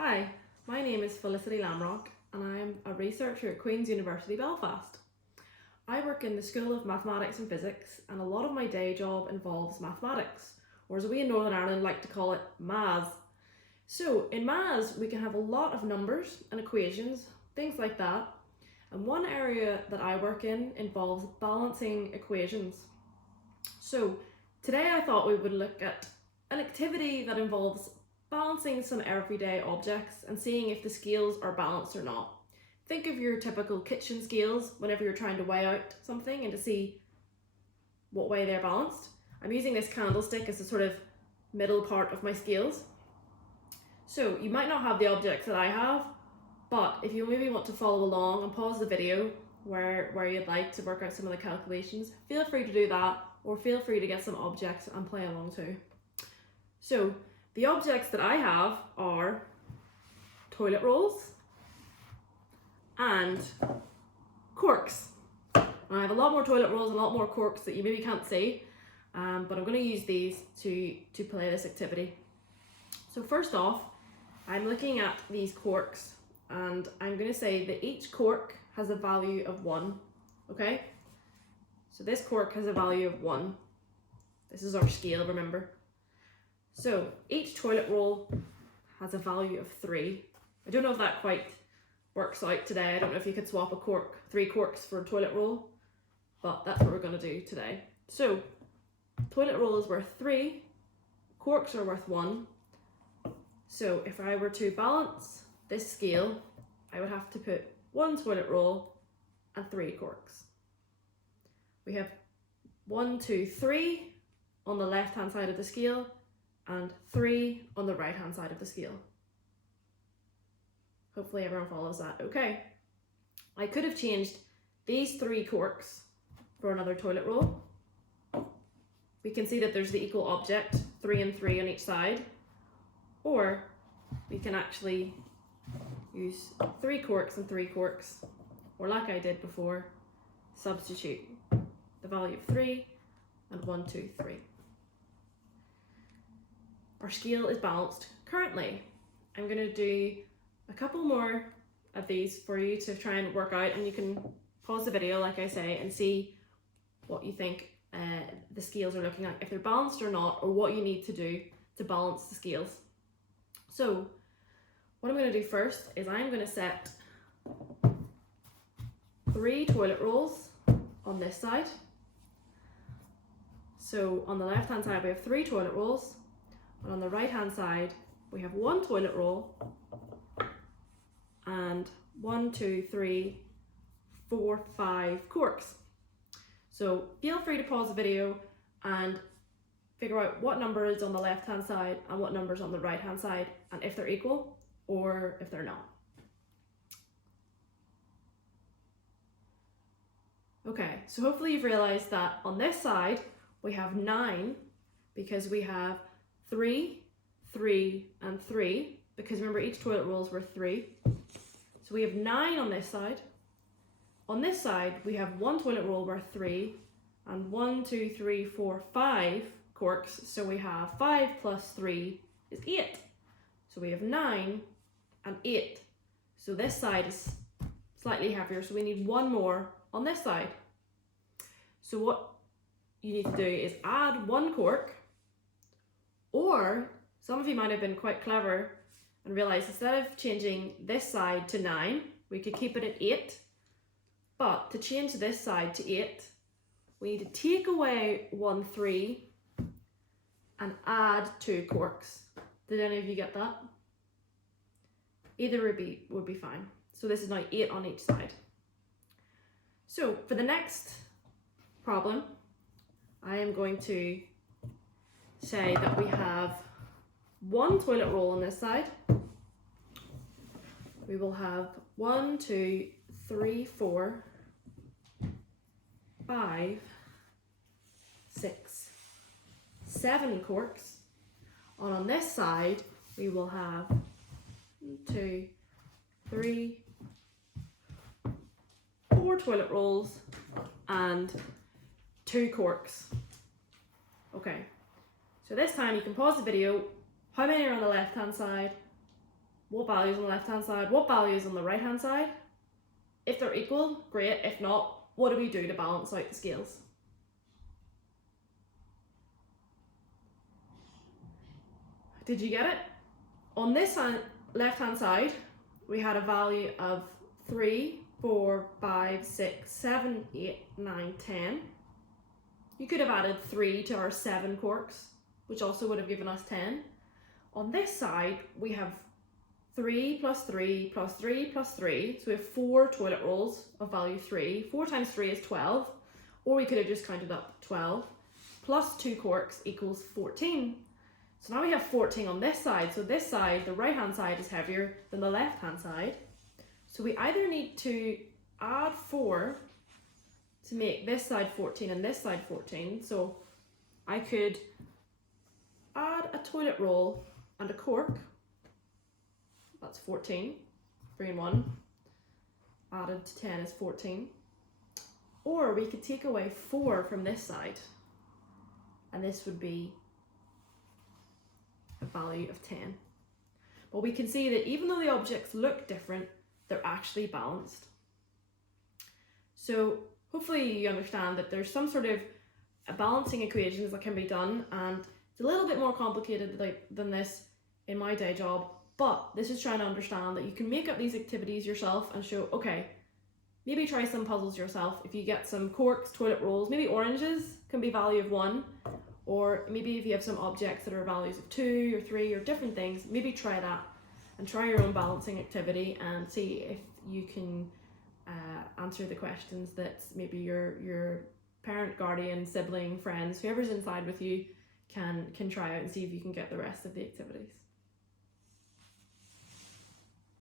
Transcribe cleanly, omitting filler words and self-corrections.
Hi, my name is Felicity Lamrock and I am a researcher at Queen's University Belfast. I work in the School of Mathematics and Physics and a lot of my day job involves mathematics, or as we in Northern Ireland like to call it, maths. So in maths we can have a lot of numbers and equations, things like that, and one area that I work in involves balancing equations. So today I thought we would look at an activity that involves balancing some everyday objects and seeing if the scales are balanced or not. Think of your typical kitchen scales whenever you're trying to weigh out something and to see what way they're balanced. I'm using this candlestick as the sort of middle part of my scales. So you might not have the objects that I have, but if you maybe want to follow along and pause the video where you'd like to work out some of the calculations, feel free to do that, or feel free to get some objects and play along too. So the objects that I have are toilet rolls and corks. And I have a lot more toilet rolls and a lot more corks that you maybe can't see, but I'm going to use these to play this activity. So first off, I'm looking at these corks and I'm going to say that each cork has a value of 1, okay? So this cork has a value of 1. This is our scale, remember? So each toilet roll has a value of 3. I don't know if that quite works out today. I don't know if you could swap 3 corks for a toilet roll, but that's what we're going to do today. So toilet roll is worth 3, corks are worth 1. So if I were to balance this scale, I would have to put 1 toilet roll and 3 corks. We have 1, 2, 3 on the left hand side of the scale and 3 on the right hand side of the scale. Hopefully everyone follows that. Okay. I could have changed these 3 corks for another toilet roll. We can see that there's the equal object, 3 and 3 on each side. Or we can actually use 3 corks and 3 corks, or like I did before, substitute the value of 3 and 1, 2, 3. Our scale is balanced currently. I'm going to do a couple more of these for you to try and work out, and you can pause the video like I say and see what you think the scales are looking like, if they're balanced or not, or what you need to do to balance the scales. So what I'm going to do first is I'm going to set 3 toilet rolls on this side. So on the left hand side we have 3 toilet rolls, and on the right hand side we have 1 toilet roll and 1, 2, 3, 4, 5 corks. So feel free to pause the video and figure out what number is on the left hand side and what number is on the right hand side, and if they're equal or if they're not. Okay, so hopefully you've realized that on this side we have 9 because we have 3, 3 and 3, because remember each toilet roll is worth 3. So we have 9 on this side. On this side we have 1 toilet roll worth 3 and 1, 2, 3, 4, 5 corks. So we have 5 plus 3 is 8. So we have 9 and 8. So this side is slightly heavier, so we need 1 more on this side. So what you need to do is add 1 cork, or some of you might have been quite clever and realised instead of changing this side to 9, we could keep it at 8. But to change this side to 8, we need to take away 1 3 and add 2 corks. Did any of you get that? Either would be fine. So this is now 8 on each side. So for the next problem, I am going to say that we have 1 toilet roll on this side. We will have 1, 2, 3, 4, 5, 6, 7 corks. And on this side, we will have 2, 3, 4 toilet rolls and 2 corks. Okay, so this time you can pause the video. How many are on the left hand side? what value is on the left hand side, what value is on the right hand side. If they're equal, great. If not, what do we do to balance out the scales? Did you get it? On this left hand side, we had a value of 3, 4, 5, 6, 7, 8, 9, 10. You could have added 3 to our 7 corks, which also would have given us 10. On this side, we have 3 plus 3 plus 3 plus 3. So we have 4 toilet rolls of value 3. 4 times 3 is 12. Or we could have just counted up 12. Plus 2 corks equals 14. So now we have 14 on this side. So this side, the right hand side, is heavier than the left hand side. So we either need to add 4 to make this side 14 and this side 14. So I could add a toilet roll and a cork. That's 14. 3 and 1 added to 10 is 14. Or we could take away 4 from this side, and this would be a value of 10. But we can see that even though the objects look different, they're actually balanced. So hopefully you understand that there's some sort of balancing equations that can be done, and it's a little bit more complicated than this in my day job, but this is trying to understand that you can make up these activities yourself and show, okay, maybe try some puzzles yourself. If you get some corks, toilet rolls, maybe oranges can be value of 1, or maybe if you have some objects that are values of 2 or 3 or different things, maybe try that and try your own balancing activity and see if you can answer the questions that maybe your parent, guardian, sibling, friends, whoever's inside with you can try out and see if you can get the rest of the activities.